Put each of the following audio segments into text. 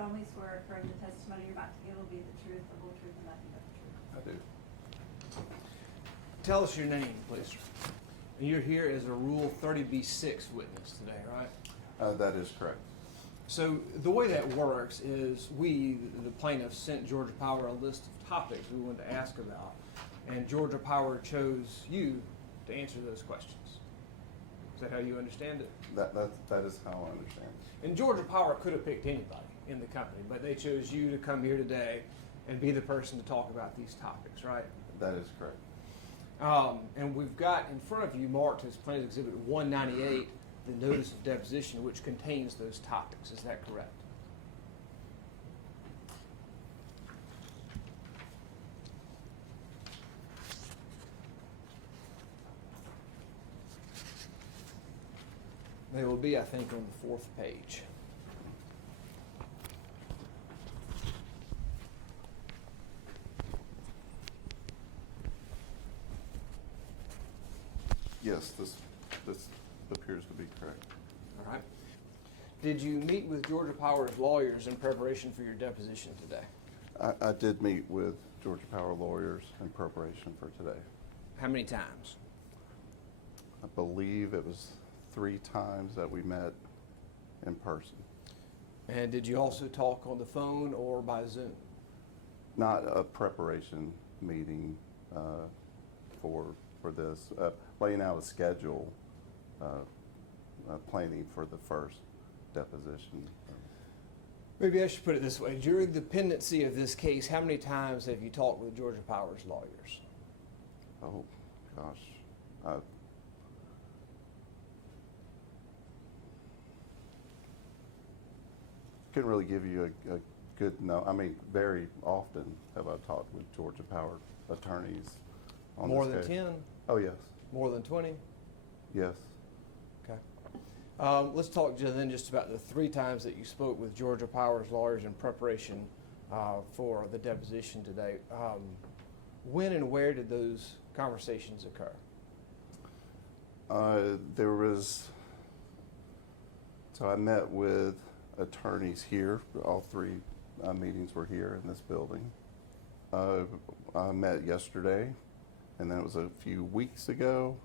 solemnly swear affirm the testimony you're about to give will be the truth, the whole truth, and nothing but the truth. I do. Tell us your name, please. And you're here as a Rule 30b-6 witness today, right? That is correct. So the way that works is we, the plaintiffs, sent Georgia Power a list of topics we wanted to ask about, and Georgia Power chose you to answer those questions. Is that how you understand it? That is how I understand. And Georgia Power could have picked anybody in the company, but they chose you to come here today and be the person to talk about these topics, right? That is correct. And we've got in front of you marked as Plaintiff's Exhibit 198, the notice of deposition, which contains those topics. Is that correct? They will be, I think, on the 4th page. Yes, this appears to be correct. All right. Did you meet with Georgia Power's lawyers in preparation for your deposition today? I did meet with Georgia Power lawyers in preparation for today. How many times? I believe it was 3 times that we met in person. And did you also talk on the phone or by Zoom? Not a preparation meeting for this, laying out a schedule, planning for the first deposition. Maybe I should put it this way. During the pendency of this case, how many times have you talked with Georgia Power's lawyers? Oh, gosh. Couldn't really give you a good no. I mean, very often have I talked with Georgia Power attorneys on More this than case. 10? Oh, yes. More than 20? Yes. Okay. Let's talk then just about the 3 times that you spoke with Georgia Power's lawyers in preparation for the deposition today. When and where did those conversations occur? There was, so I met with attorneys here. All 3 meetings were here in this building. I met yesterday, and then it was a few weeks ago,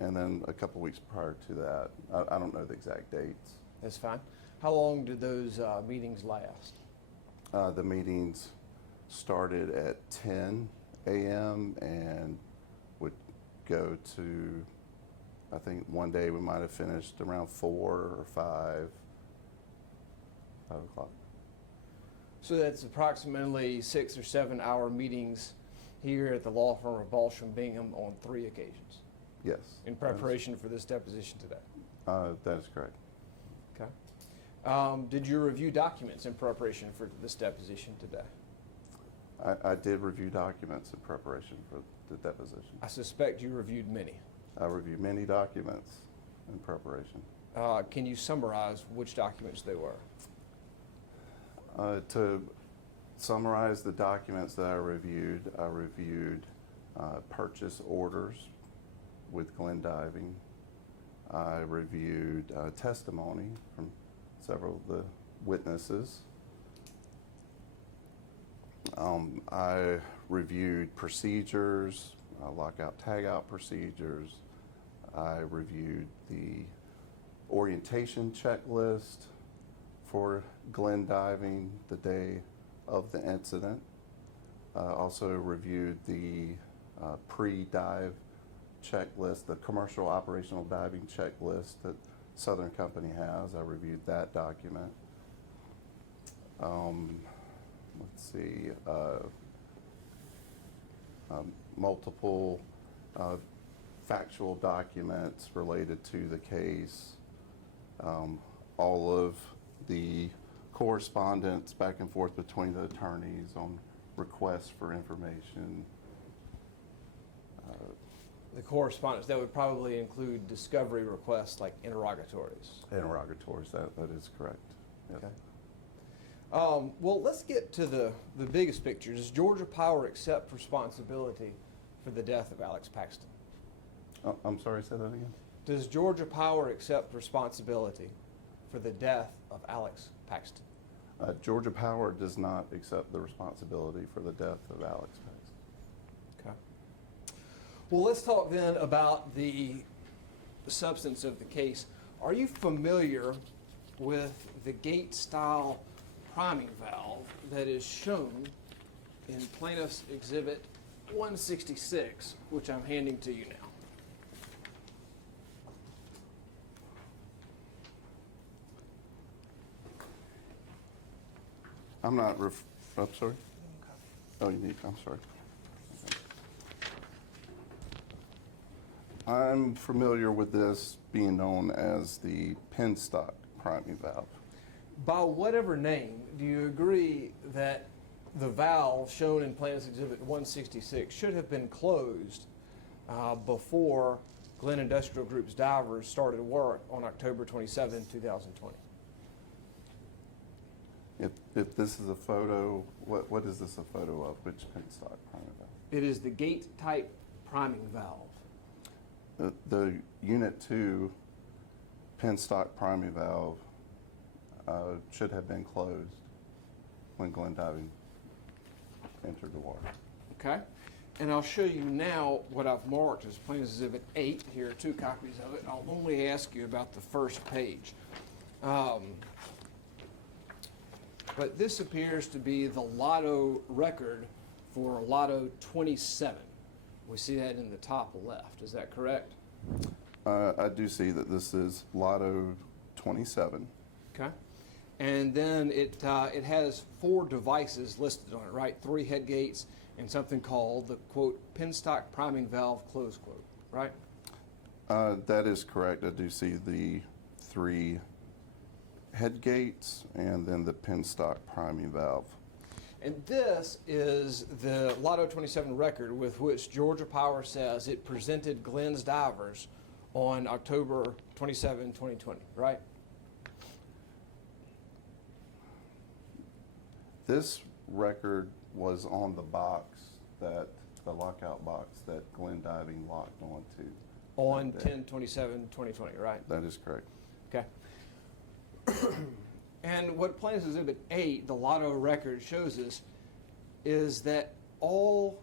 and then a couple weeks prior to that. I don't know the exact dates. That's fine. How long did those meetings last? The meetings started at 10 a.m. and would go to, I think one day we might have finished around 4 or 5 o'clock. So that's approximately 6 or 7 hour meetings here at the law firm of Balsham Bingham on 3 occasions Yes. in preparation for this deposition today. That is correct. Okay. Did you review documents in preparation for this deposition today? I did review documents in preparation for the deposition. I suspect you reviewed many. I reviewed many documents in preparation. Can you summarize which documents they were? To summarize the documents that I reviewed purchase orders with Glen Diving. I reviewed testimony from several of the witnesses. I reviewed procedures, lockout-tagout procedures. I reviewed the orientation checklist for Glen Diving the day of the incident. Also reviewed the pre-dive checklist, the commercial operational diving checklist that Southern Company has. I reviewed that document. Let's see, multiple factual documents related to the case, all of the correspondence back and forth between the attorneys on requests for information. The correspondence, that would probably include discovery requests like interrogatories. Interrogatories, that is correct. Yes. Okay. Well, let's get to the biggest picture. Does Georgia Power accept responsibility for the death of Alex Paxton? Oh, I'm sorry, say that again? Does Georgia Power accept responsibility for the death of Alex Paxton? Georgia Power does not accept the responsibility for the death of Alex Pace. Okay. Well, let's talk then about the substance of the case. Are you familiar with the gate-style priming valve that is shown in Plaintiff's Exhibit 166, which I'm handing to you now? I'm not, I'm sorry? Oh, you need, I'm sorry. Okay. I'm familiar with this being known as the penstock priming valve. By whatever name, do you agree that the valve shown in Plaintiff's Exhibit 166 should have been closed before Glenn Industrial Group's divers started work on October 27, 2020? If this is a photo, what is this a photo of? Which penstock priming valve? It is the gate-type priming valve. The Unit 2 penstock priming valve should have been closed when Glen Diving entered the water. Okay. And I'll show you now what I've marked as Plaintiff's Exhibit 8. Here are 2 copies of it. I'll only ask you about the first page. But this appears to be the LOTO record for LOTO 27. We see that in the top left. Is that correct? I do see that this is LOTO 27. Okay. And then it has 4 devices listed on it, right? 3 head gates and something called the, quote, penstock priming valve, close quote, right? That is correct. I do see the 3 head gates and then the penstock priming valve. And this is the LOTO 27 record with which Georgia Power says it presented Glenn's divers on October 27, 2020, right? This record was on the box, that the lockout box that Glen Diving locked onto. On 10/27/2020, right? That is correct. Okay. And what Plaintiff's Exhibit 8, the LOTO record, shows us is that all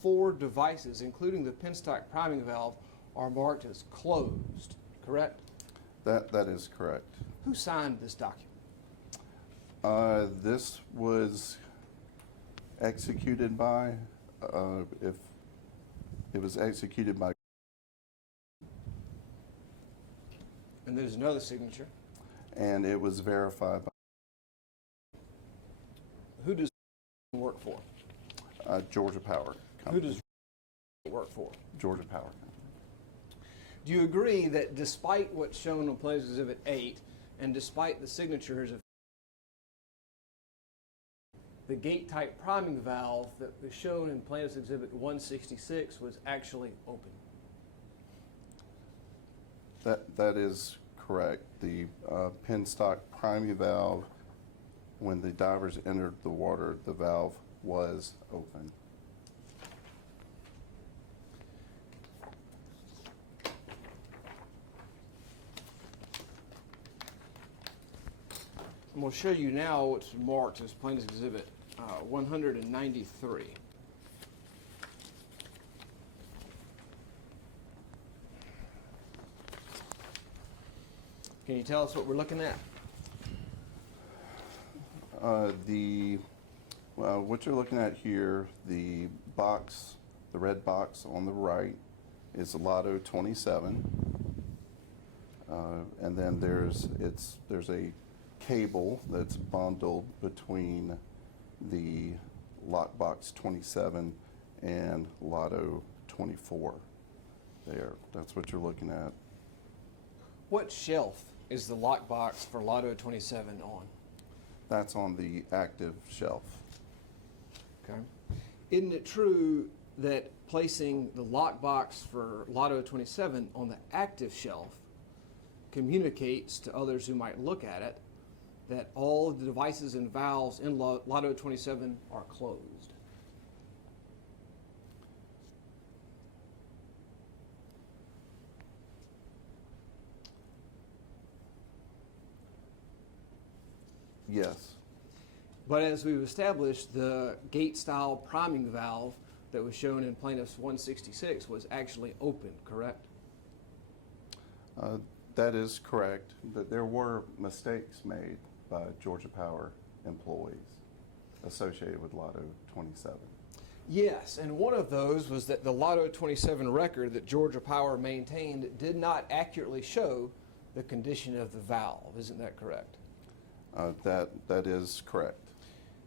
4 devices, including the penstock priming valve, are marked as closed, correct? That is correct. Who signed this document? This was executed by, if it was executed by. And there's another signature. And it was verified by. Who does work for? Georgia Power Who Company. does work for? Georgia Power Company. Do you agree that despite what's shown on Plaintiff's Exhibit 8, and despite the signatures of the gate-type priming valve that was shown in Plaintiff's Exhibit 166 was actually open? That is correct. The penstock priming valve, when the divers entered the water, the valve was open. I'm going to show you now what's marked as Plaintiff's Exhibit 193. Can you tell us what we're looking at? What you're looking at here, the box, the red box on the right, is LOTO 27, and then there's a cable that's bundled between the lockbox 27 and LOTO 24. There, that's what you're looking at. What shelf is the lockbox for LOTO 27 on? That's on the active shelf. Okay. Isn't it true that placing the lockbox for LOTO 27 on the active shelf communicates to others who might look at it that all of the devices and valves in LOTO 27 are closed? Yes. But as we've established, the gate-style priming valve that was shown in plaintiff's 166 was actually open, correct? That is correct, but there were mistakes made by Georgia Power employees associated with LOTO 27. Yes, and one of those was that the LOTO 27 record that Georgia Power maintained did not accurately show the condition of the valve. Isn't that correct? That is correct.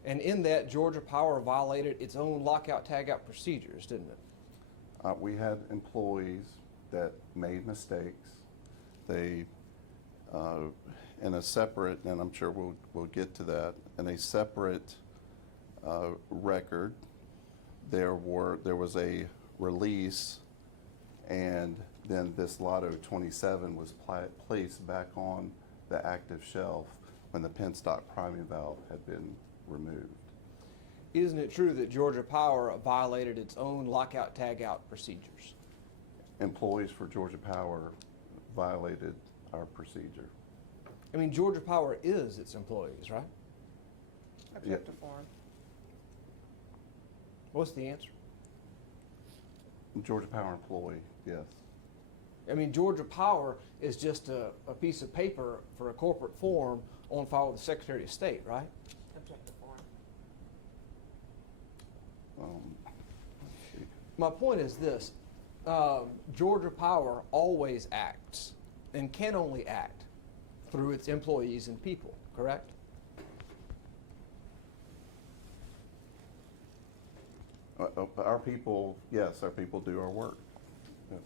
And in that, Georgia Power violated its own lockout-tagout procedures, didn't it? We had employees that made mistakes. They, in a separate, and I'm sure we'll get to that, in a separate record, there was a release, and then this LOTO 27 was placed back on the active shelf when the penstock priming valve had been removed. Isn't it true that Georgia Power violated its own lockout-tagout procedures? Employees for Georgia Power violated our procedure. I mean, Georgia Power is its employees, right? Objective form. What's the answer? Georgia Power employee, yes. I mean, Georgia Power is just a piece of paper for a corporate form on file with the Secretary of State, right? Objective form. Let's see. My point is this. Georgia Power always acts and can only act through its employees and people, correct? Our people, yes, our people do our work. Yeah.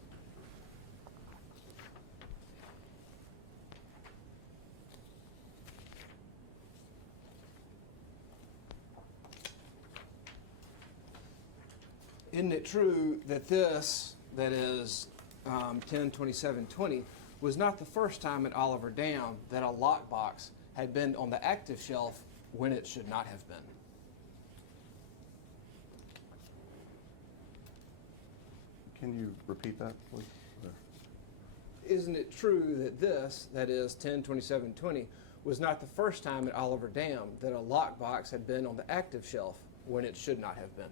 Isn't it true that this, that is 10/27/20, was not the first time at Oliver Dam that a lockbox had been on the active shelf when it should not have been? Can you repeat that, please? Isn't it true that this, that is 10/27/20, was not the first time at Oliver Dam that a lockbox had been on the active shelf when it should not have been?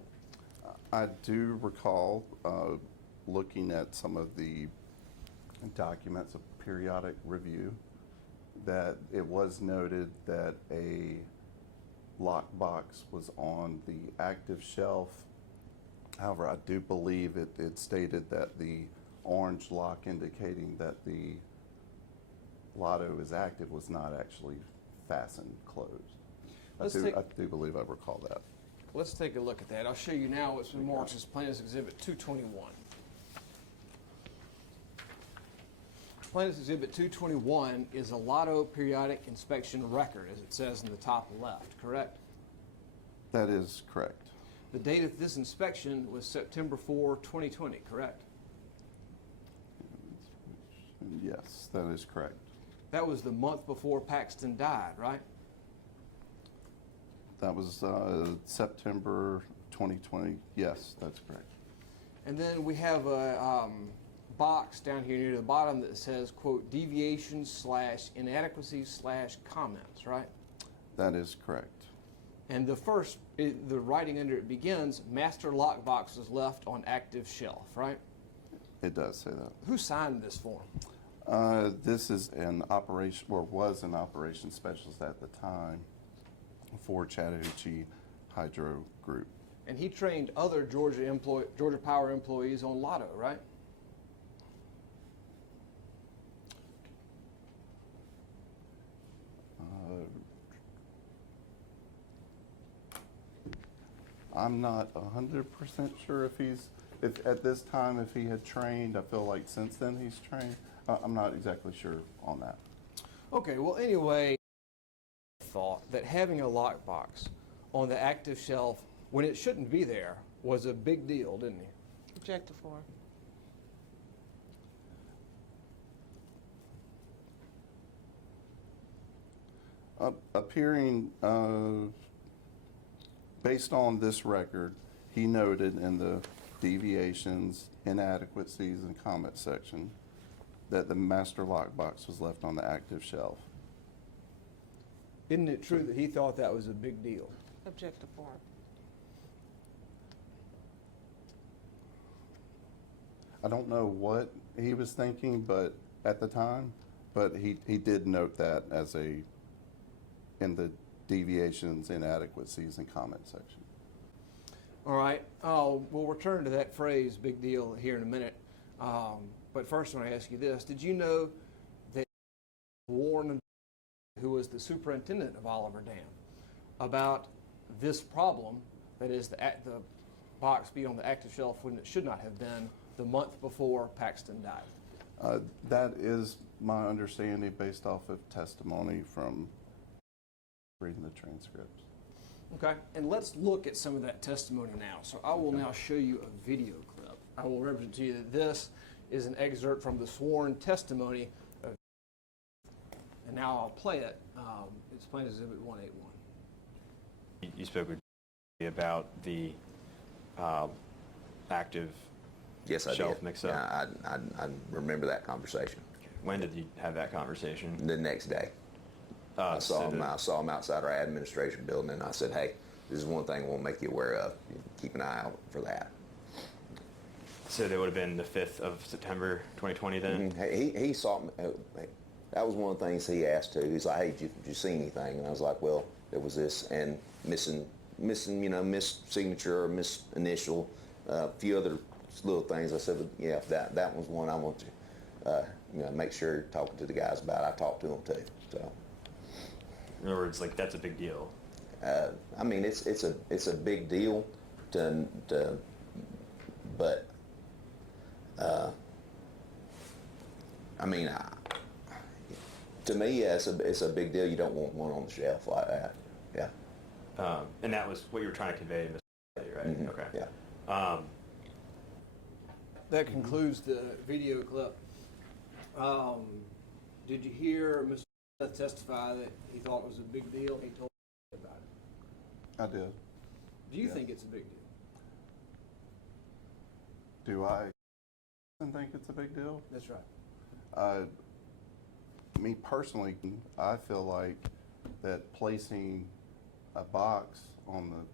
I do recall looking at some of the documents of periodic review that it was noted that a lockbox was on the active shelf. However, I do believe it stated that the orange lock indicating that the LOTO is active was not actually fastened closed. I do believe I recall that. Let's take a look at that. I'll show you now what's been marked as Plaintiff's Exhibit 221. Plaintiff's Exhibit 221 is a LOTO periodic inspection record, as it says in the top left, correct? That is correct. The date of this inspection was September 4, 2020, correct? Yes, that is correct. That was the month before Paxton died, right? That was September 2020. Yes, that's correct. And then we have a box down here near the bottom that says, quote, deviations / inadequacies / comments, right? That is correct. And the first, the writing under it begins, master lockbox was left on active shelf, right? It does say that. Who signed this form? This is an operation, or was an operations specialist at the time for Chattahoochee Hydro Group. And he trained other Georgia Power employees on LOTO, right? I'm not 100% sure if at this time if he had trained. I feel like since then he's trained. I'm not exactly sure on that. Okay, well anyway, I thought that having a lockbox on the active shelf when it shouldn't be there was a big deal, didn't he? Objective form. Appearing, based on this record, he noted in the deviations, inadequacies, and comment section that the master lockbox was left on the active shelf. Isn't it true that he thought that was a big deal? Object to form. I don't know what he was thinking, but at the time, but he did note that as in the deviations, inadequacies, and comment section. All right. We'll return to that phrase, big deal, here in a minute. But first, I want to ask you this. Did you know that Warren, who was the superintendent of Oliver Dam, about this problem, that is the box being on the active shelf when it should not have been, the month before Paxton died? That is my understanding based off of testimony from reading the transcripts. Okay, and let's look at some of that testimony now. So I will now show you a video clip. I will represent to you that this is an excerpt from the sworn testimony of, and now I'll play it. It's plain exhibit 181. You spoke with about the active Yes, I shelf did. mix-up. Yeah, I remember that conversation. When did you have that conversation? The next day, I saw him outside our administration building, and I said, "Hey, this is one thing we'll make you aware of. Keep an eye out for that." So that would have been the 5th of September 2020 then? He saw me. That was one of the things he asked too. He's like, "Hey, did you see anything?" And I was like, "Well, there was this and missing, missed signature or missed initial, a few other little things." I said, "But yeah, that was one I want to, make sure you're talking to the guys about." I talked to them too. So, In other words, like that's a big deal. I mean, it's a big deal but I mean, to me, yeah, it's a big deal. You don't want one on the shelf like that. Yeah. And that was what you were trying to convey to Mr. Kelly, right? Mhm. Okay. Yeah. That concludes the video clip. Did you hear Mr. Smith testify that he thought it was a big deal? He told you about it. I did. Do you Yes. think it's a big deal? Do I think it's a big deal? That's right. Me personally, I feel like that placing a box on the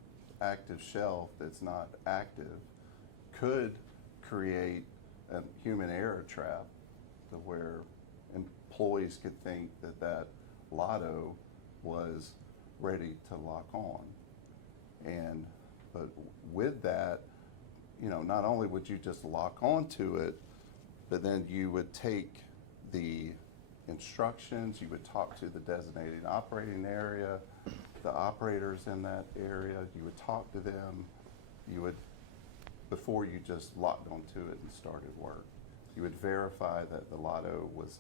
active shelf that's not active could create a human error trap to where employees could think that LOTO was ready to lock on. But with that, not only would you just lock onto it, but then you would take the instructions, you would talk to the designated operating area, the operators in that area, you would talk to them, before you just locked onto it and started work. You would verify that the LOTO was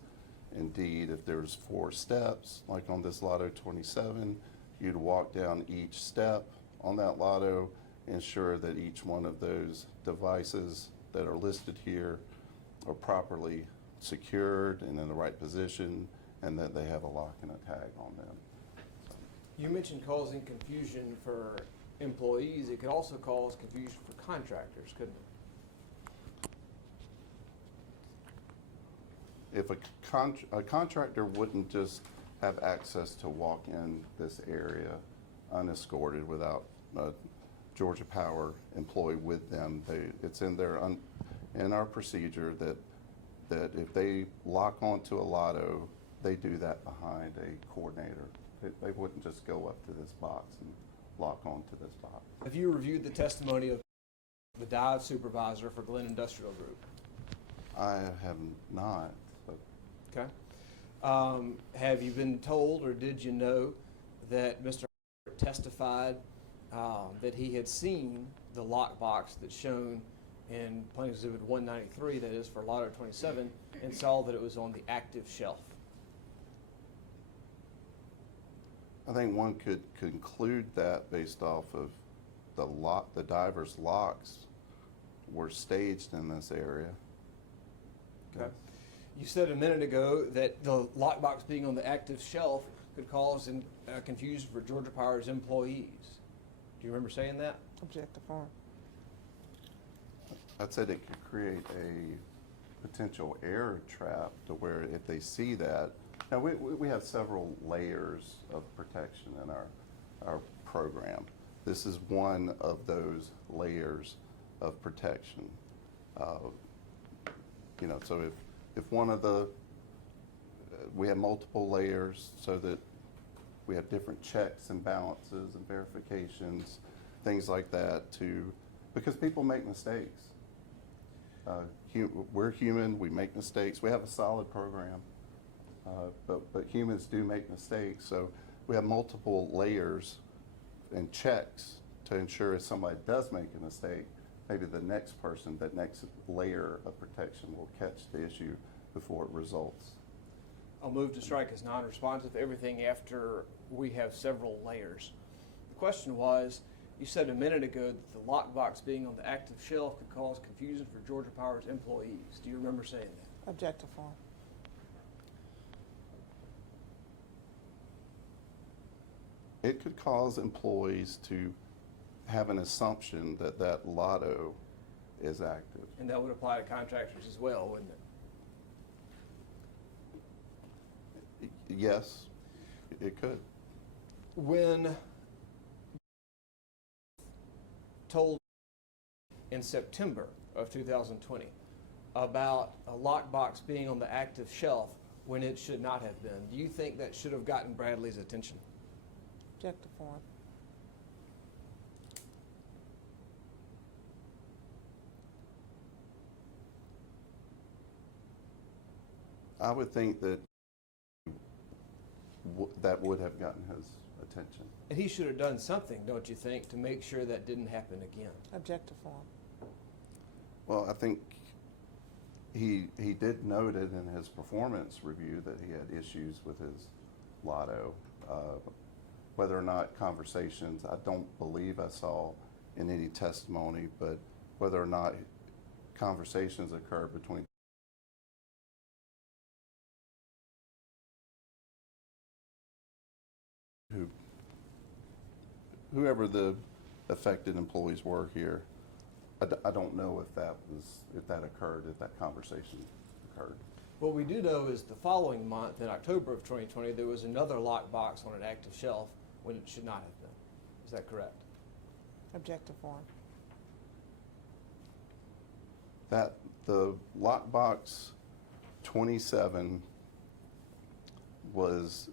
indeed, if there's 4 steps, like on this LOTO 27, you'd walk down each step on that LOTO, ensure that each one of those devices that are listed here are properly secured and in the right position, and that they have a lock and a tag on them. You mentioned causing confusion for employees. It could also cause confusion for contractors, couldn't it? If a contractor wouldn't just have access to walk in this area unescorted without a Georgia Power employee with them, it's in our procedure that if they lock onto a LOTO, they do that behind a coordinator. They wouldn't just go up to this box and lock onto this box. Have you reviewed the testimony of the dive supervisor for Glenn Industrial Group? I have not. But Okay. Have you been told, or did you know, that Mr. testified that he had seen the lockbox that's shown in Plaintiff's Exhibit 193, that is for LOTO 27, and saw that it was on the active shelf? I think one could conclude that based off of the divers' locks were staged in this area. Okay. You said a minute ago that the lockbox being on the active shelf could cause confusion for Georgia Power's employees. Do you remember saying that? Object to form. I said it could create a potential error trap to where if they see that, Now, we have several layers of protection in our program. This is one of those layers of protection. You know, so if one of the, we have multiple layers so that we have different checks and balances and verifications, things like that, because people make mistakes. We're human, we make mistakes. We have a solid program, but humans do make mistakes. So we have multiple layers and checks to ensure if somebody does make a mistake, maybe the next person, that next layer of protection will catch the issue before it results. I'll move to strike as non-responsive everything after we have several layers. The question was, you said a minute ago that the lockbox being on the active shelf could cause confusion for Georgia Power's employees. Do you remember saying that? Object to form. It could cause employees to have an assumption that that LOTO is active. And that would apply to contractors as well, wouldn't it? Yes, it could. When told in September of 2020 about a lockbox being on the active shelf when it should not have been, do you think that should have gotten Bradley's attention? Object to form. I would think that that would have gotten his attention. And he should have done something, don't you think, to make sure that didn't happen again? Object to form. Well, I think he did note it in his performance review that he had issues with his LOTO. Whether or not conversations, I don't believe I saw in any testimony, but whether or not conversations occurred between whoever the affected employees were here, I don't know if that occurred, if that conversation occurred. What we do know is the following month, in October of 2020, there was another lockbox on an active shelf when it should not have been. Is that correct? Object to form. That the lockbox 27 was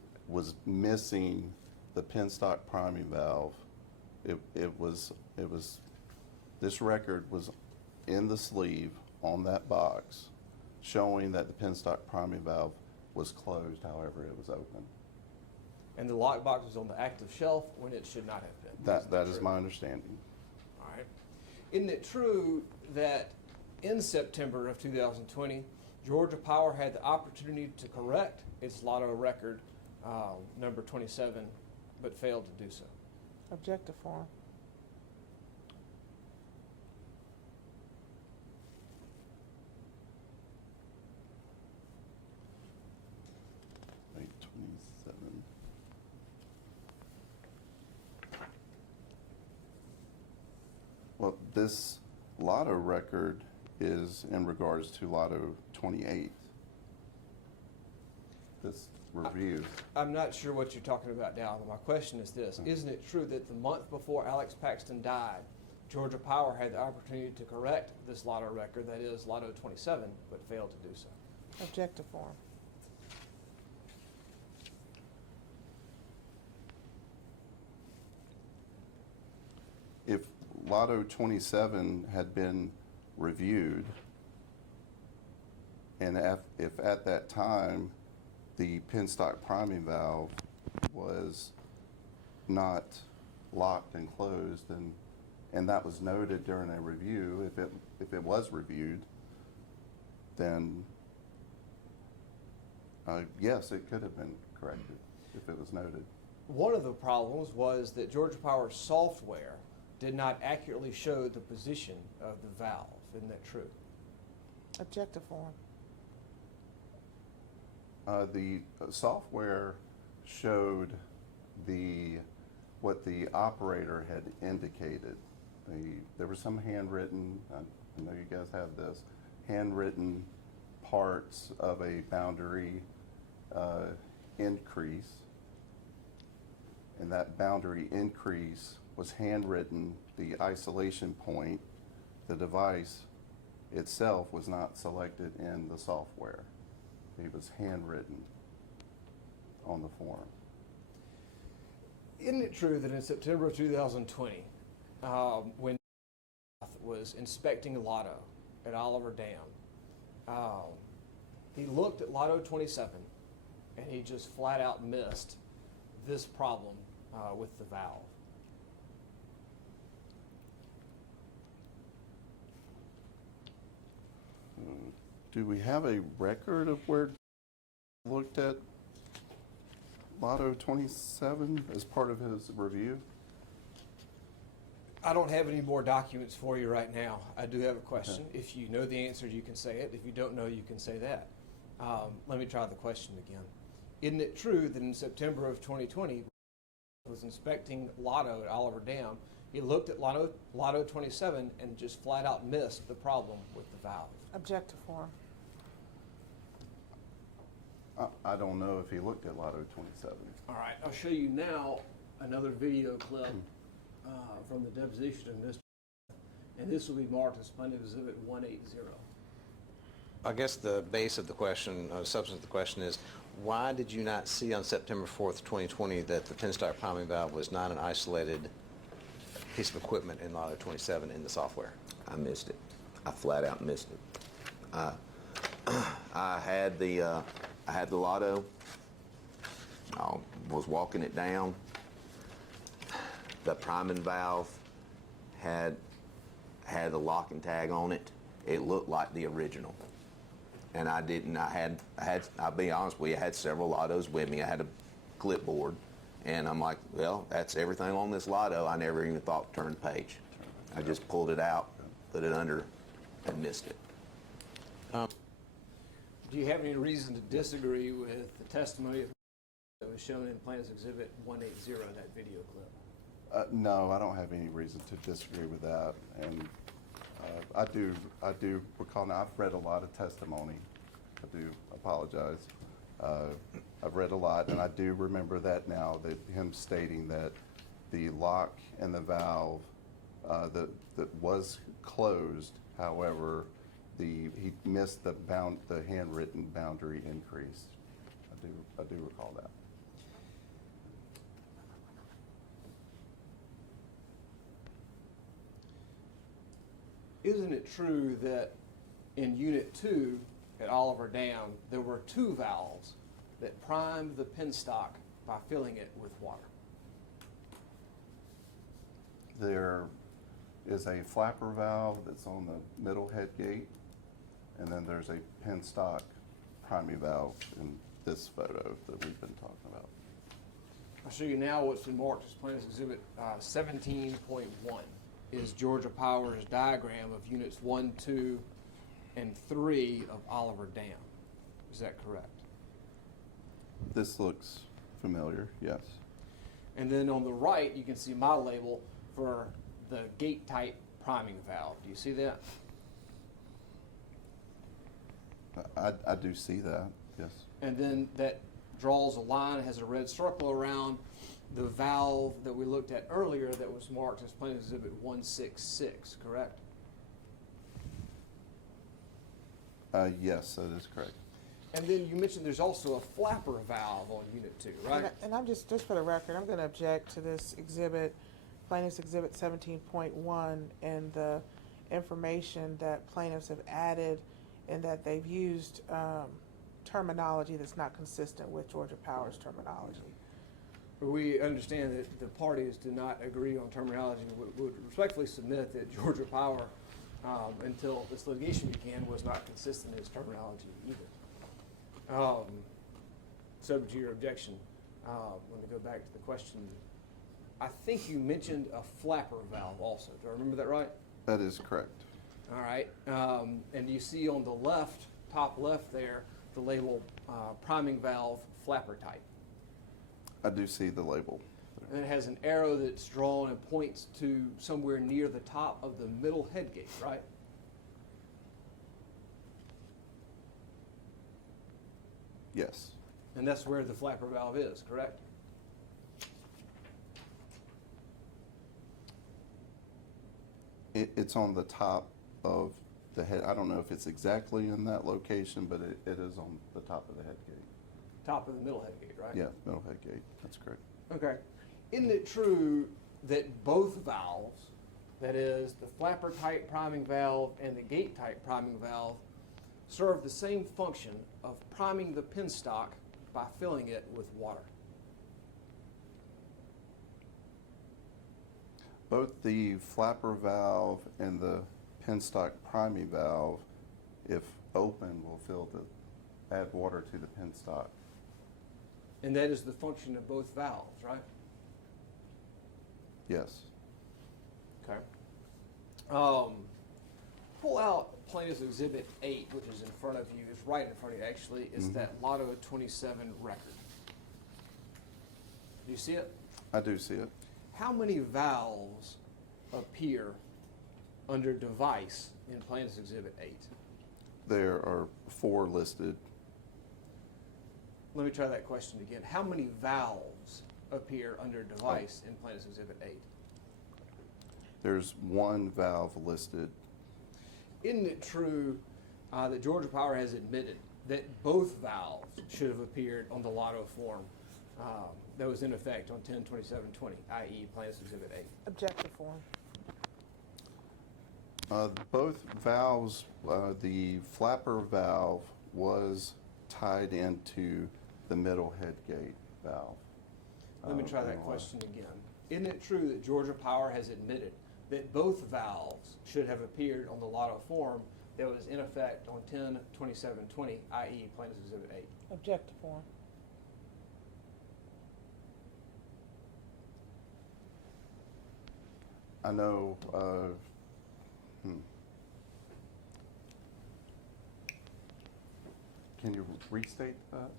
missing the penstock priming valve. This record was in the sleeve on that box, showing that the penstock priming valve was closed, however it was open. And the lockbox was on the active shelf when it should not have been. That is true? my understanding. All right. Isn't it true that in September of 2020, Georgia Power had the opportunity to correct its LOTO record, number 27, but failed to do so? Object to form. Wait, 27. Well, this LOTO record is in regards to LOTO 28. This review. I'm not sure what you're talking about now, but my question is this. Isn't it true that the month before Alex Paxton died, Georgia Power had the opportunity to correct this LOTO record, that is LOTO 27, but failed to do so? Object to form. If LOTO 27 had been reviewed, and if at that time the penstock priming valve was not locked and closed, and that was noted during a review, if it was reviewed, then yes, it could have been corrected if it was noted. One of the problems was that Georgia Power's software did not accurately show the position of the valve. Isn't that true? Object to form. The software showed what the operator had indicated. There was some handwritten, I know you guys have this, handwritten parts of a boundary increase, and that boundary increase was handwritten. The isolation point, the device itself was not selected in the software. It was handwritten on the form. Isn't it true that in September of 2020, when was inspecting LOTO at Oliver Dam, he looked at LOTO 27 and he just flat out missed this problem with the valve? Do we have a record of where looked at LOTO 27 as part of his review? I don't have any more documents for you right now. I do have a question. If you know the answer, you can say it. If you don't know, you can say that. Let me try the question again. Isn't it true that in September of 2020, was inspecting LOTO at Oliver Dam, he looked at LOTO 27 and just flat out missed the problem with the valve? Objective form. I don't know if he looked at LOTO 27. All right, I'll show you now another video clip from the deposition of Mr. And this will be marked as Plaintiff Exhibit 180. I guess the base of the question, substance of the question is, why did you not see on September 4th, 2020 that the penstock priming valve was not an isolated piece of equipment in LOTO 27 in the software? I missed it. I flat out missed it. I had the LOTO. I was walking it down. The priming valve had the lock and tag on it. It looked like the original. And I didn't, I'll be honest with you, I had several LOTOs with me. I had a clipboard, and I'm like, well, that's everything on this LOTO. I never even thought to turn the page. I just pulled it out, put it under, and missed it. Do you have any reason to disagree with the testimony that was shown in Plaintiff's Exhibit 180, that video clip? No, I don't have any reason to disagree with that. And I do recall now, I've read a lot of testimony. I do apologize. I've read a lot, and I do remember that now, that him stating that the lock and the valve that was closed, however, he missed the handwritten boundary increase. I do recall that. Isn't it true that in Unit 2 at Oliver Dam, there were two valves that primed the penstock by filling it with water? There is a flapper valve that's on the middle head gate, and then there's a penstock priming valve in this photo that we've been talking about. I'll show you now what's been marked as Plaintiff's Exhibit 17.1 is Georgia Power's diagram of Units 1, 2, and 3 of Oliver Dam. Is that correct? This looks familiar, yes. And then on the right, you can see my label for the gate type priming valve. Do you see that? I do see that, yes. And then that draws a line, has a red circle around the valve that we looked at earlier that was marked as Plaintiff's Exhibit 166, correct? Yes, that is correct. And then you mentioned there's also a flapper valve on Unit 2, right? And I'm just for the record, I'm going to object to this exhibit, Plaintiff's Exhibit 17.1, and the information that plaintiffs have added and that they've used terminology that's not consistent with Georgia Power's terminology. We understand that the parties do not agree on terminology. We would respectfully submit that Georgia Power, until this litigation began, was not consistent in its terminology either. Subject to your objection, let me go back to the question. I think you mentioned a flapper valve also. Do I remember that right? That is correct. All right. And you see on the left, top left there, the label priming valve flapper type. I do see the label. And it has an arrow that's drawn and points to somewhere near the top of the middle head gate, right? Yes. And that's where the flapper valve is, correct? It's on the top of the head. I don't know if it's exactly in that location, but it is on the top of the head gate. Top of the middle head gate, right? Yeah, middle head gate. That's correct. Okay. Isn't it true that both valves, that is the flapper type priming valve and the gate type priming valve, serve the same function of priming the penstock by filling it with water? Both the flapper valve and the penstock priming valve, if open, will add water to the penstock. And that is the function of both valves, right? Yes. Okay. Pull out Plaintiff's Exhibit 8, which is in front of you. It's right in front of you, actually. It's Mhm. that LOTO 27 record. Do you see it? I do see it. How many valves appear under device in Plaintiff's Exhibit 8? There are 4 listed. Let me try that question again. How many valves appear under device in Plaintiff's Exhibit 8? There's 1 valve listed. Isn't it true that Georgia Power has admitted that both valves should have appeared on the LOTO form that was in effect on 10/27/20, i.e. Plaintiff's Exhibit 8? Objective form. Both valves, the flapper valve was tied into the middle head gate valve. Let me try that question again. Isn't it true that Georgia Power has admitted that both valves should have appeared on the LOTO form that was in effect on 10/27/20, i.e. Plaintiff's Exhibit 8? Objective form. I know, Can you restate that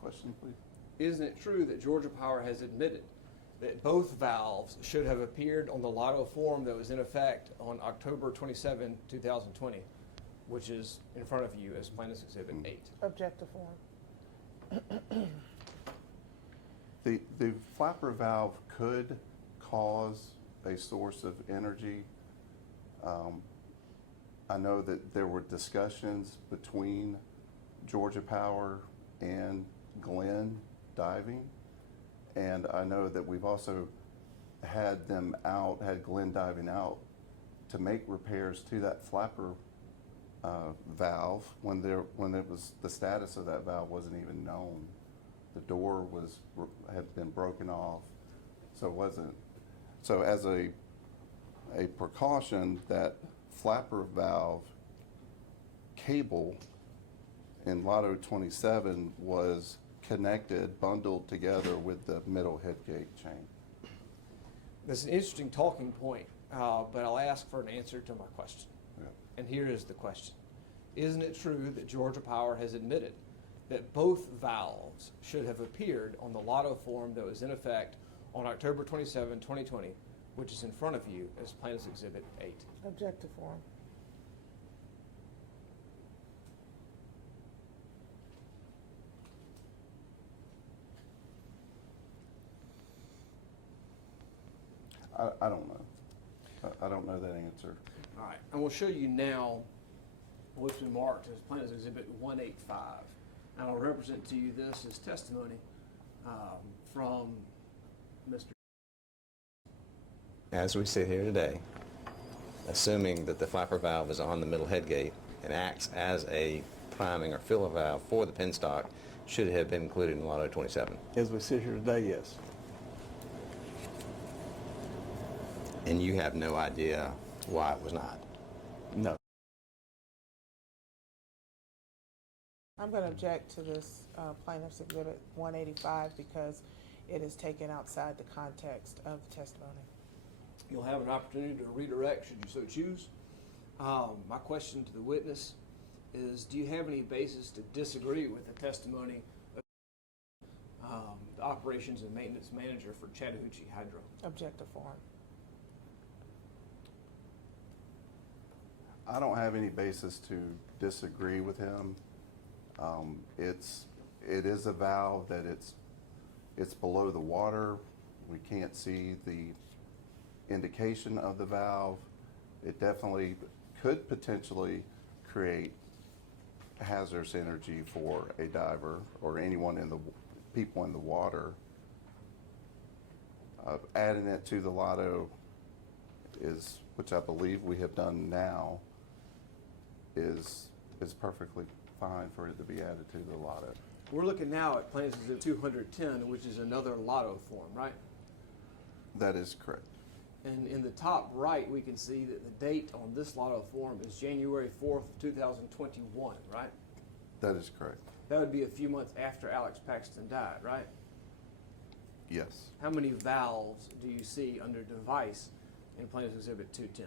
question, please? Isn't it true that Georgia Power has admitted that both valves should have appeared on the LOTO form that was in effect on October 27, 2020, which is in front of you as Plaintiff's Exhibit 8? Objective form. The flapper valve could cause a source of energy. I know that there were discussions between Georgia Power and Glenn Diving, and I know that we've also had Glenn Diving out to make repairs to that flapper valve when the status of that valve wasn't even known. The door had been broken off, so it wasn't. So as a precaution, that flapper valve cable in LOTO 27 was connected, bundled together with the middle headgate chain. That's an interesting talking point, but I'll ask for an answer to my question. Yeah. And here is the question. Isn't it true that Georgia Power has admitted that both valves should have appeared on the LOTO form that was in effect on October 27, 2020, which is in front of you as Plaintiff's Exhibit 8? Objective form. I don't know. I don't know that answer. All right, and we'll show you now what's been marked as Plaintiff's Exhibit 185. And I'll represent to you this as testimony from Mr. As we sit here today, assuming that the flapper valve is on the middle headgate and acts as a priming or filler valve for the penstock, should it have been included in LOTO 27? As we sit here today, yes. And you have no idea why it was not? No. I'm going to object to this Plaintiff's Exhibit 185 because it is taken outside the context of the testimony. You'll have an opportunity to redirect should you so choose. My question to the witness is, do you have any basis to disagree with the testimony of the operations and maintenance manager for Chattahoochee Hydro? Objective form. I don't have any basis to disagree with him. It is a valve that it's below the water. We can't see the indication of the valve. It definitely could potentially create hazardous energy for a diver or anyone people in the water. Adding it to the LOTO is, which I believe we have done now, is perfectly fine for it to be added to the LOTO. We're looking now at Plans Exhibit 210, which is another LOTO form, right? That is correct. And in the top right, we can see that the date on this LOTO form is January 4th, 2021, right? That is correct. That would be a few months after Alex Paxton died, right? Yes. How many valves do you see under device in Plans Exhibit 210?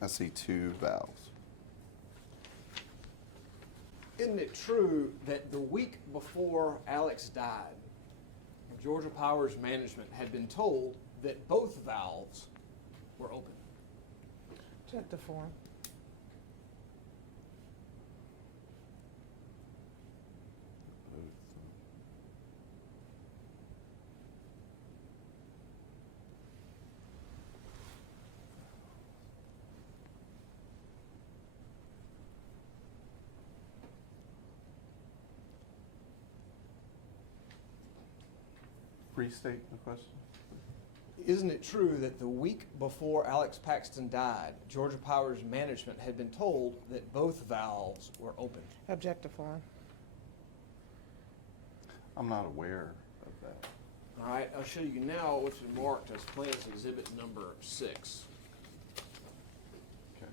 I see 2 valves. Isn't it true that the week before Alex died, Georgia Power's management had been told that both valves were open? Check the form. Restate the question. Isn't it true that the week before Alex Paxton died, Georgia Power's management had been told that both valves were open? Object to form. I'm not aware of that. All right, I'll show you now what's been marked as Plans Exhibit number 6. Okay.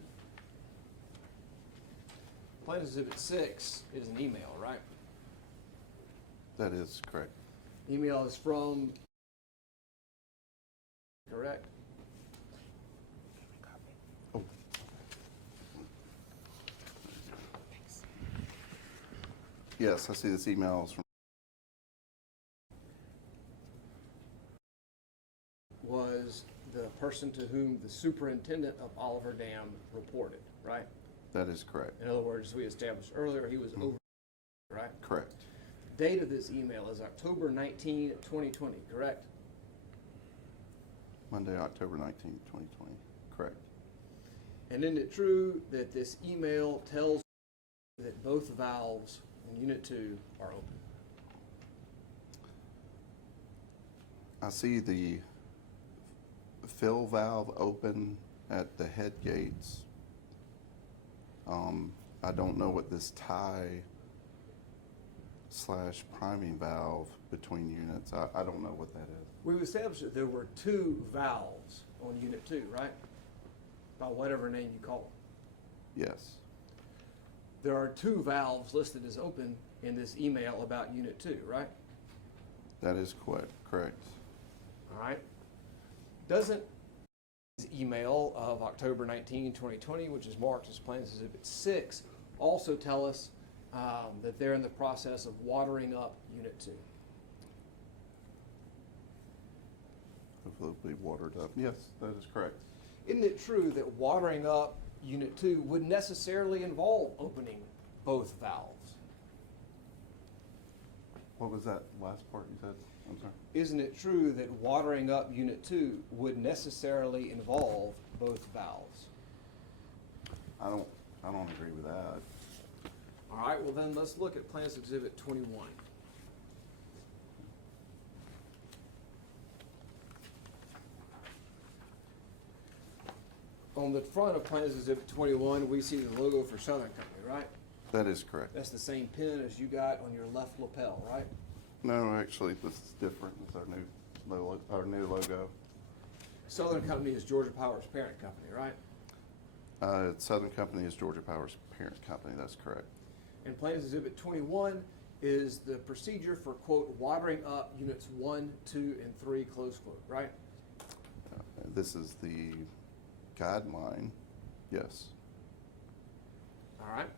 Plans Exhibit 6 is an email, right? That is correct. Email is from, correct? Oh. Yes, I see this email is from. Was the person to whom the superintendent of Oliver Dam reported, right? That is correct. In other words, we established earlier, he was over, right? Correct. Date of this email is October 19, 2020, correct? Monday, October 19th, 2020. Correct. And isn't it true that this email tells that both valves in Unit 2 are open? I see the fill valve open at the head gates. I don't know what this tie/priming valve between units. I don't know what that is. We've established that there were 2 valves on Unit 2, right? By whatever name you call them. Yes. There are 2 valves listed as open in this email about Unit 2, right? That is correct. All right. Doesn't this email of October 19, 2020, which is marked as Plans Exhibit 6, also tell us that they're in the process of watering up Unit 2? Hopefully it'll be watered up. Yes, that is correct. Isn't it true that watering up Unit 2 would necessarily involve opening both valves? What was that last part you said? I'm sorry. Isn't it true that watering up Unit 2 would necessarily involve both valves? I don't agree with that. All right, well then let's look at Plans Exhibit 21. On the front of Plans Exhibit 21, we see the logo for Southern Company, right? That is correct. That's the same pin as you got on your left lapel, right? No, actually, this is different. It's our new logo. Southern Company is Georgia Power's parent company, right? Southern Company is Georgia Power's parent company. That's correct. And Plans Exhibit 21 is the procedure for, quote, watering up Units 1, 2, and 3, close quote, right? This is the guideline. Yes. All right.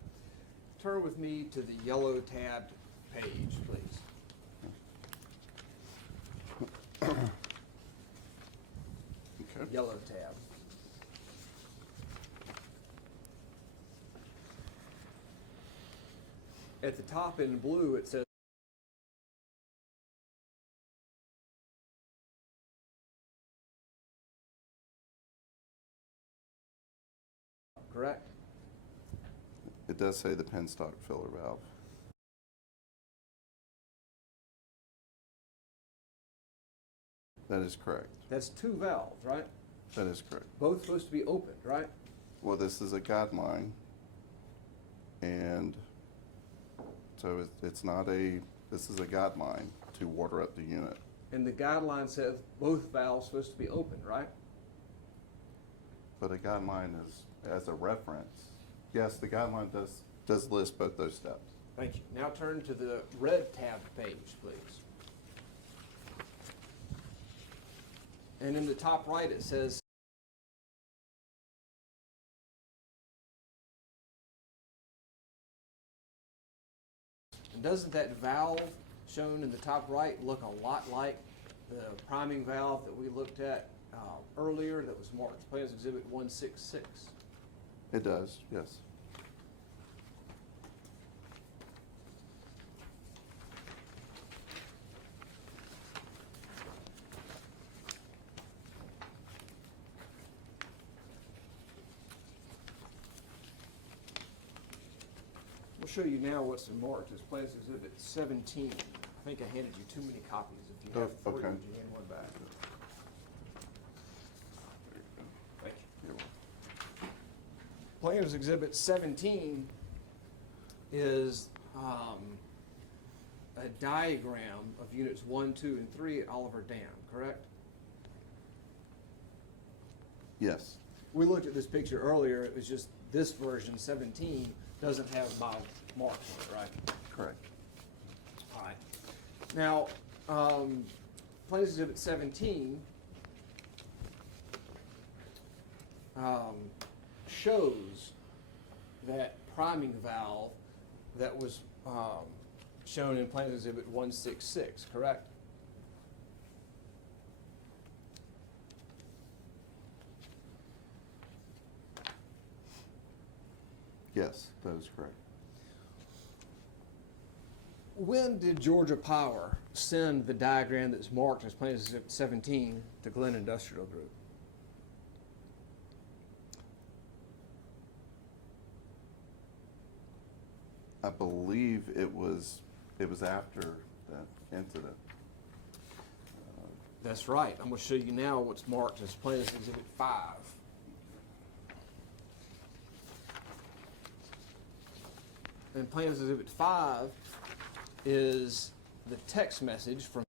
Turn with me to the yellow tabbed page, please. Okay. Yellow tab. At the top in blue, it says correct? It does say the penstock filler valve. That is correct. That's two valves, right? That is correct. Both supposed to be opened, right? Well, this is a guideline, and so it's not a, this is a guideline to water up the unit. And the guideline says both valves supposed to be open, right? But a guideline is, as a reference, yes, the guideline does list both those steps. Thank you. Now turn to the red tab page, please. And in the top right, it says and doesn't that valve shown in the top right look a lot like the priming valve that we looked at earlier that was marked Plans Exhibit 166? It does, yes. We'll show you now what's marked as Plans Exhibit 17. I think I handed you too many copies. If you have Oh, three, okay. would you hand one back? Thank you. You're welcome. Plans Exhibit 17 is a diagram of units 1, 2, and 3 at Oliver Dam, correct? Yes, We looked at this picture earlier. It was just this version, 17, doesn't have my marks on it, right? correct. All right. Now, Plans Exhibit 17 shows that priming valve that was shown in Plans Exhibit 166, correct? Yes, that is correct. When did Georgia Power send the diagram that's marked as Plans Exhibit 17 to Glenn Industrial Group? I believe it was after that incident. That's right. I'm going to show you now what's marked as Plans Exhibit 5. And Plans Exhibit 5 is the text message from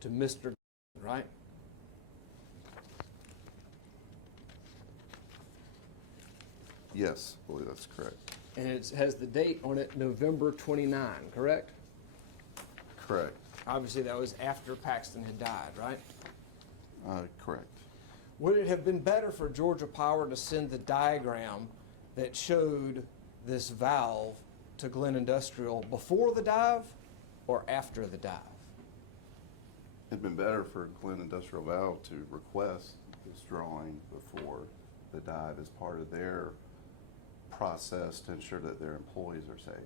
to Mr. right? Yes, I believe that's correct. And it has the date on it, November 29, correct? Correct. Obviously, that was after Paxton had died, right? Correct. Would it have been better for Georgia Power to send the diagram that showed this valve to Glenn Industrial before the dive or after the dive? It'd been better for Glenn Industrial Valve to request this drawing before the dive as part of their process to ensure that their employees are safe.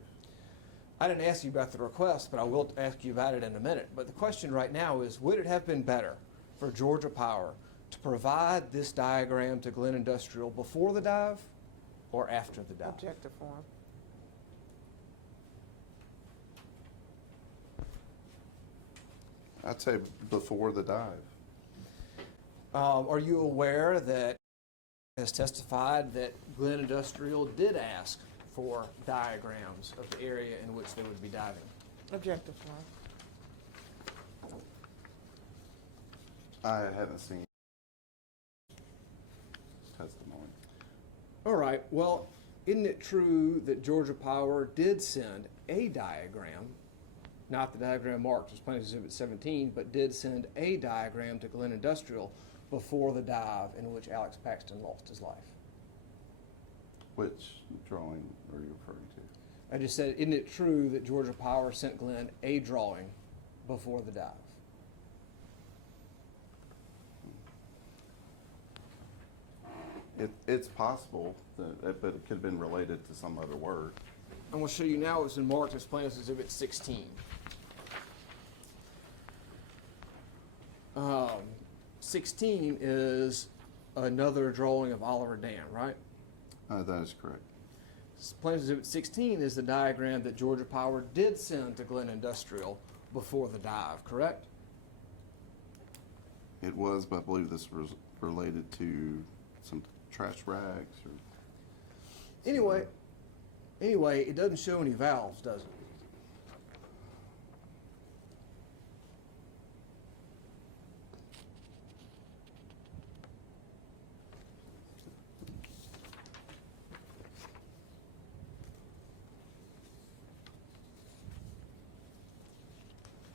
I didn't ask you about the request, but I will ask you about it in a minute. But the question right now is, would it have been better for Georgia Power to provide this diagram to Glenn Industrial before the dive or after the dive? Objective form. I'd say before the dive. Are you aware that has testified that Glenn Industrial did ask for diagrams of the area in which they would be diving? Objective form. I haven't seen testimony. All right, well, isn't it true that Georgia Power did send a diagram, not the diagram marked as Plans Exhibit 17, but did send a diagram to Glenn Industrial before the dive in which Alex Paxton lost his life? Which drawing are you referring to? I just said, isn't it true that Georgia Power sent Glenn a drawing before the dive? It's possible, but it could have been related to some other work. I'm going to show you now what's been marked as Plaintiff's Exhibit 16. 16 is another drawing of Oliver Dam, right? That is correct. Plaintiff's Exhibit 16 is the diagram that Georgia Power did send to Glenn Industrial before the dive, correct? It was, but I believe this was related to some trash rags or. Anyway, it doesn't show any valves, does it?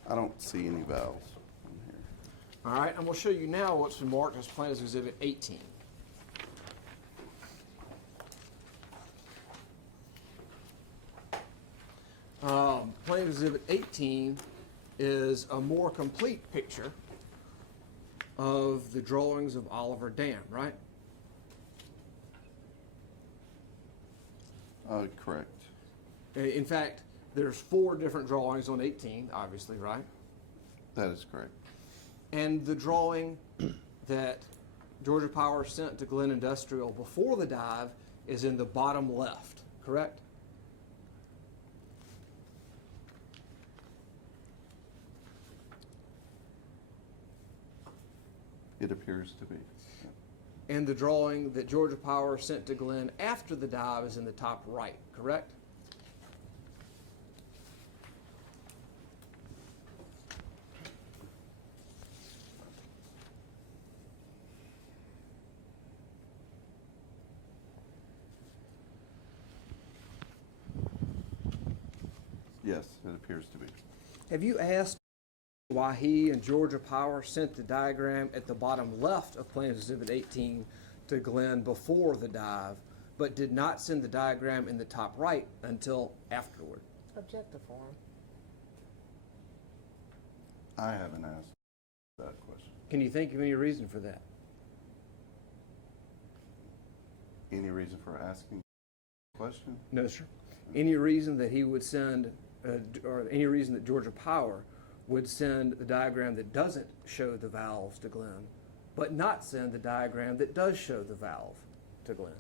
I don't see any valves in here. All right, I'm going to show you now what's been marked as Plaintiff's Exhibit 18. Plaintiff's Exhibit 18 is a more complete picture of the drawings of Oliver Dam, right? Correct. In fact, there's 4 different drawings on 18, obviously, right? That is correct. And the drawing that Georgia Power sent to Glenn Industrial before the dive is in the bottom left, correct? It appears to be. And the drawing that Georgia Power sent to Glenn after the dive is in the top right, correct? Yes, it appears to be. Have you asked why he and Georgia Power sent the diagram at the bottom left of Plaintiff's Exhibit 18 to Glenn before the dive, but did not send the diagram in the top right until afterward? Objective form. I haven't asked that question. Can you think of any reason for that? Any reason for asking the question? No, sir. Any reason that he would send, or any reason that Georgia Power would send the diagram that doesn't show the valves to Glenn, but not send the diagram that does show the valve to Glenn?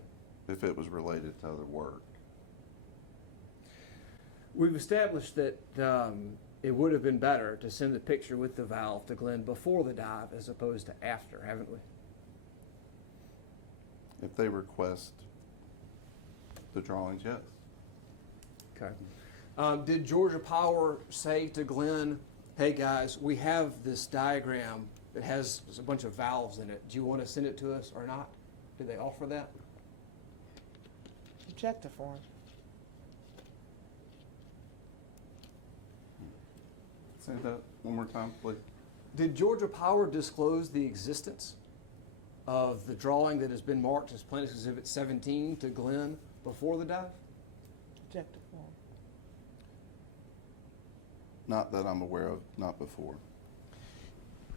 If it was related to other work. We've established that it would have been better to send the picture with the valve to Glenn before the dive as opposed to after, haven't we? If they request the drawings, yes. Okay. Did Georgia Power say to Glenn, hey guys, we have this diagram that has a bunch of valves in it. Do you want to send it to us or not? Did they offer that? Objective form. Say that one more time, please. Did Georgia Power disclose the existence of the drawing that has been marked as Plaintiff's Exhibit 17 to Glenn before the dive? Objective form. Not that I'm aware of, not before.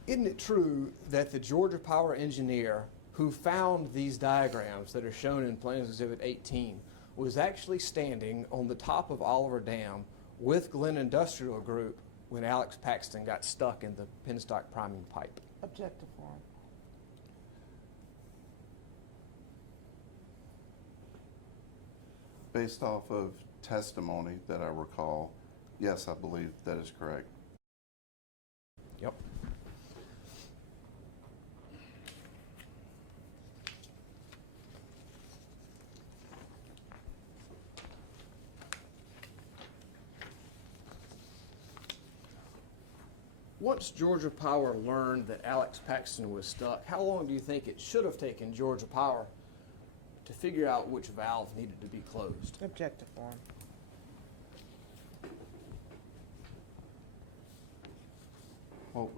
Isn't it true that the Georgia Power engineer who found these diagrams that are shown in Plaintiff's Exhibit 18 was actually standing on the top of Oliver Dam with Glenn Industrial Group when Alex Paxton got stuck in the penstock priming pipe? Objective form. Based off of testimony that I recall, yes, I believe that is correct. Yep. Once Georgia Power learned that Alex Paxton was stuck, how long do you think it should have taken Georgia Power to figure out which valve needed to be closed? Objective form. Well,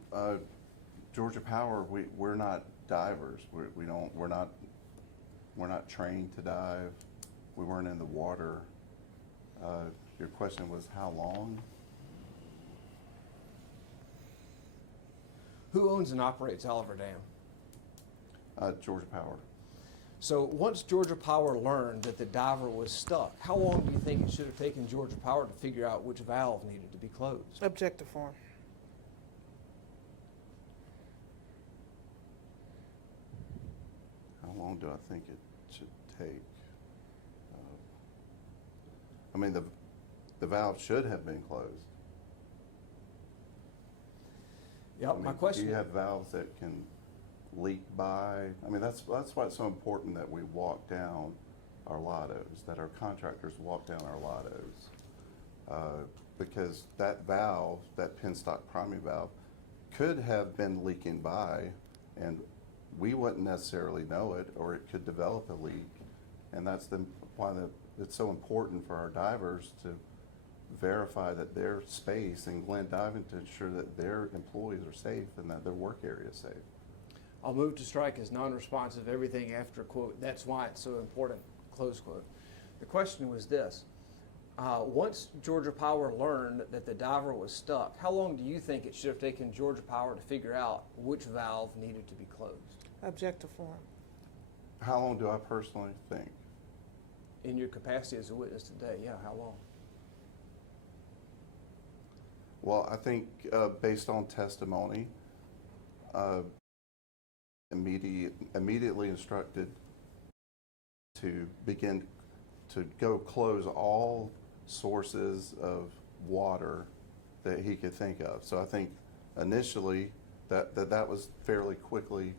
Georgia Power, we're not divers. We're not trained to dive. We weren't in the water. Your question was how long? Who owns and operates Oliver Dam? Georgia Power. So once Georgia Power learned that the diver was stuck, how long do you think it should have taken Georgia Power to figure out which valve needed to be closed? Objective form. How long do I think it should take? I mean, the valve should have been closed. Yep, I mean, my question. Do you have valves that can leak by? I mean, that's why it's so important that we walk down our LOTOs, that our contractors walk down our LOTOs. Because that valve, that penstock priming valve, could have been leaking by, and we wouldn't necessarily know it, or it could develop a leak. And that's why it's so important for our divers to verify that their space and Glen diving to ensure that their employees are safe and that their work area is safe. I'll move to strike as non-responsive everything after quote. That's why it's so important, close quote. The question was this. Once Georgia Power learned that the diver was stuck, how long do you think it should have taken Georgia Power to figure out which valve needed to be closed? Objective form. How long do I personally think? In your capacity as a witness today, yeah, how long? Well, I think based on testimony, immediately instructed to begin to go close all sources of water that he could think of. So I think initially that was fairly quickly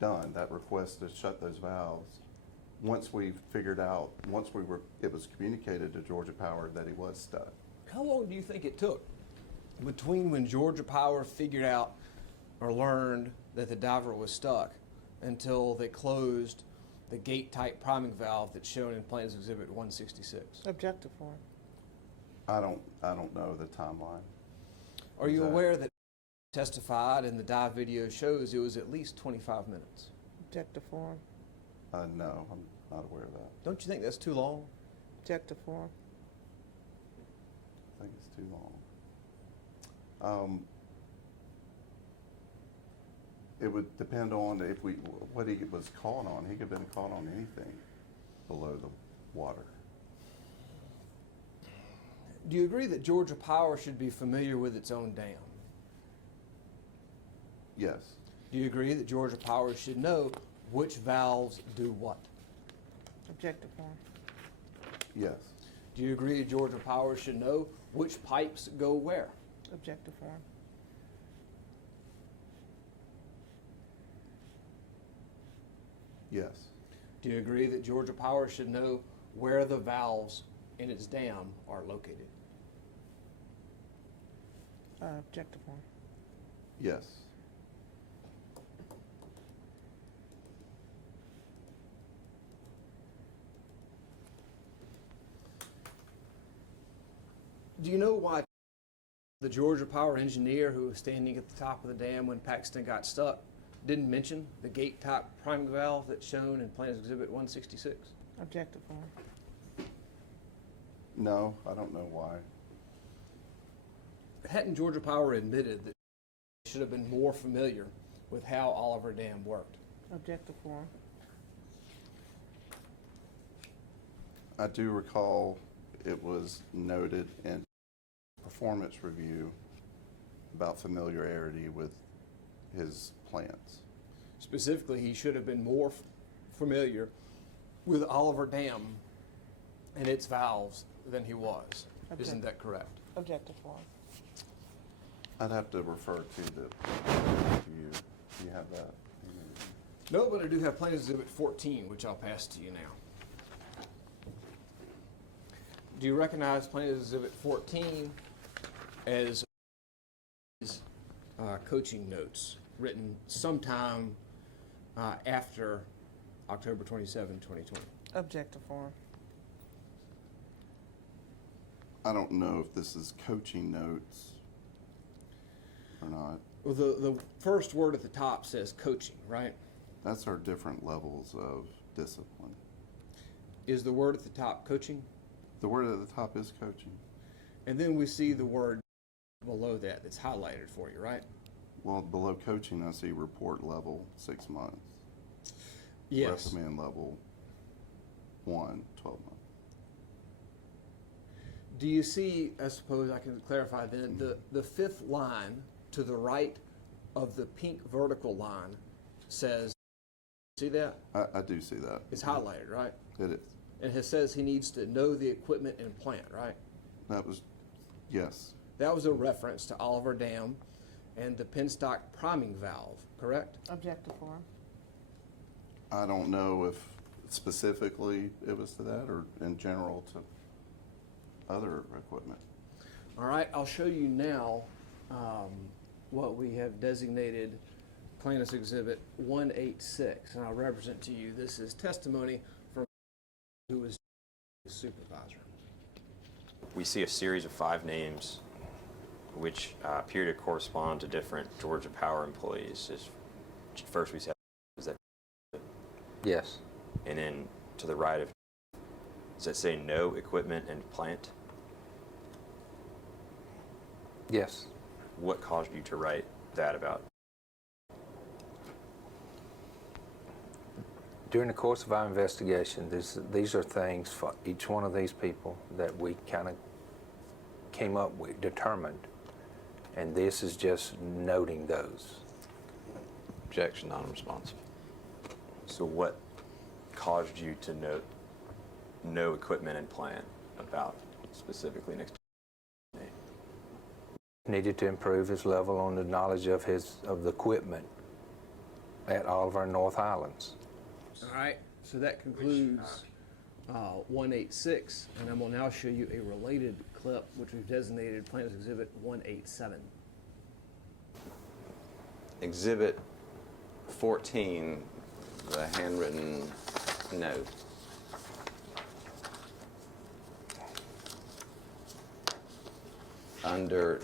done, that request to shut those valves. Once we figured out, it was communicated to Georgia Power that he was stuck. How long do you think it took between when Georgia Power figured out or learned that the diver was stuck until they closed the gate-type priming valve that's shown in Plans Exhibit 166? Objective form. I don't know the timeline. Are you Exactly. aware that testified and the dive video shows it was at least 25 minutes? Objective form. No, I'm not aware of that. Don't you think that's too long? Objective form. I think it's too long. It would depend on what he was caught on. He could have been caught on anything below the water. Do you agree that Georgia Power should be familiar with its own dam? Yes, Do you agree that Georgia Power should know which valves do what? Objective form. yes, Do you agree that Georgia Power should know which pipes go where? Objective form. yes, Do you agree that Georgia Power should know where the valves in its dam are located? Objective form. yes. Do you know why the Georgia Power engineer who was standing at the top of the dam when Paxton got stuck didn't mention the gate-type priming valve that's shown in Plans Exhibit 166? Objective form. No, I don't know why. Hadn't Georgia Power admitted that they should have been more familiar with how Oliver Dam worked? Objective form. I do recall it was noted in performance review about familiarity with his plans. Specifically, he should have been more familiar with Oliver Dam and its valves than he was. Okay. Isn't that correct? Objective form. I'd have to refer to the review. Do you have that? No, but I do have Plans Exhibit 14, which I'll pass to you now. Do you recognize Plans Exhibit 14 as coaching notes written sometime after October 27, 2020? Objective form. I don't know if this is coaching notes or not. Well, the first word at the top says coaching, right? That's our different levels of discipline. Is the word at the top coaching? The word at the top is coaching. And then we see the word below that that's highlighted for you, right? Well, below coaching, I see report level 6 months. Yes. recommend level 1, 12 month. Do you see, I suppose I can clarify then, the fifth line to the right of the pink vertical line says, see that? I do see that. It's highlighted, right? It is. And it says he needs to know the equipment and plant, right? That was, yes, That was a reference to Oliver Dam and the penstock priming valve, correct? Objective form. I don't know if specifically it was to that or in general to other equipment. All right, I'll show you now what we have designated Plaintiff's Exhibit 186, and I'll represent to you, this is testimony from who was the supervisor. We see a series of 5 names which appear to correspond to different Georgia Power employees. First we said, is that, Yes. and then to the right of, does it say no equipment and plant? Yes. What caused you to write that about? During the course of our investigation, these are things for each one of these people that we kind of came up with, determined, and this is just noting those. Objection, non-responsive. So what caused you to note no equipment and plant about specifically next to name? Needed to improve his level on the knowledge of the equipment at all of our North Islands. All right, so that concludes 186, and I'm going to now show you a related clip, which we've designated Plaintiff's Exhibit 187. Exhibit 14, the handwritten note. Under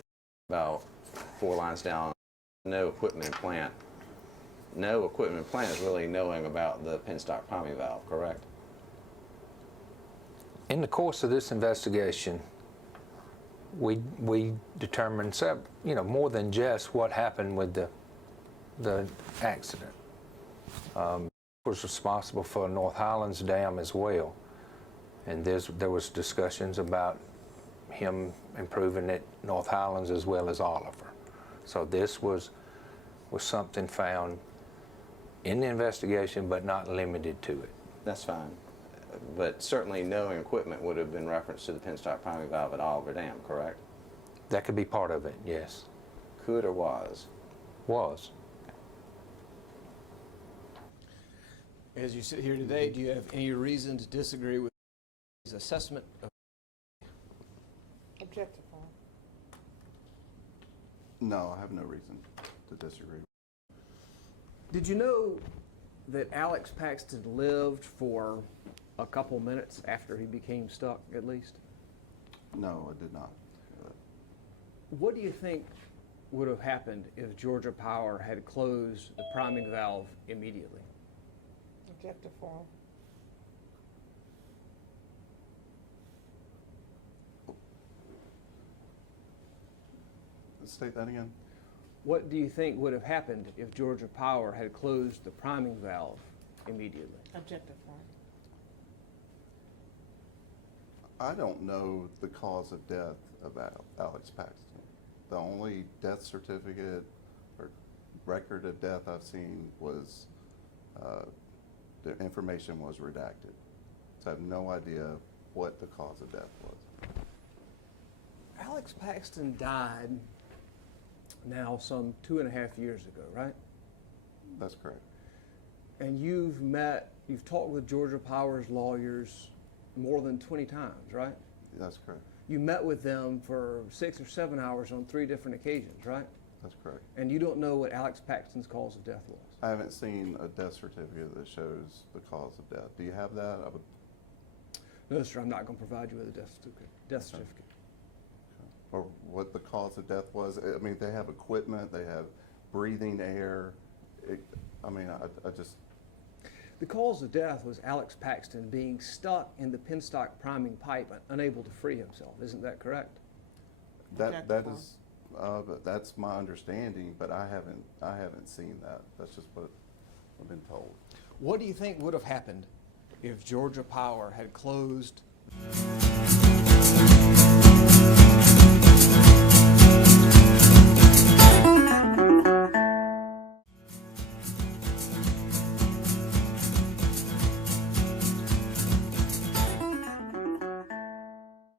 about 4 lines down, no equipment and plant. No equipment and plant is really knowing about the penstock priming valve, correct? In the course of this investigation, we determined more than just what happened with the accident. Was responsible for North Highlands Dam as well, and there was discussions about him improving at North Highlands as well as Oliver. So this was something found in the investigation, but not limited to it. That's fine. But certainly knowing equipment would have been referenced to the penstock priming valve at Oliver Dam, correct? That could be part of it, yes. Could or was? Was. As you sit here today, do you have any reason to disagree with his assessment of Objective form. No, I have no reason to disagree. Did you know that Alex Paxton lived for a couple minutes after he became stuck, at least? No, I did not. What do you think would have happened if Georgia Power had closed the priming valve immediately? Objective form. State that again. What do you think would have happened if Georgia Power had closed the priming valve immediately? Objective form. I don't know the cause of death of Alex Paxton. The only death certificate or record of death I've seen was the information was redacted. So I have no idea what the cause of death was. Alex Paxton died now some 2.5 years ago, right? That's correct. And you've talked with Georgia Power's lawyers more than 20 times, right? That's correct. You met with them for 6 or 7 hours on 3 different occasions, right? That's correct. And you don't know what Alex Paxton's cause of death was? I haven't seen a death certificate that shows the cause of death. Do you have that? I would. No, sir, I'm not going to provide you with a death certificate. Or what the cause of death was. I mean, they have equipment, they have breathing air. I just. The cause of death was Alex Paxton being stuck in the penstock priming pipe and unable to free himself. Isn't that correct? That is, but that's my understanding. But I haven't seen that. That's just what I've been told. What do you think would have happened if Georgia Power had closed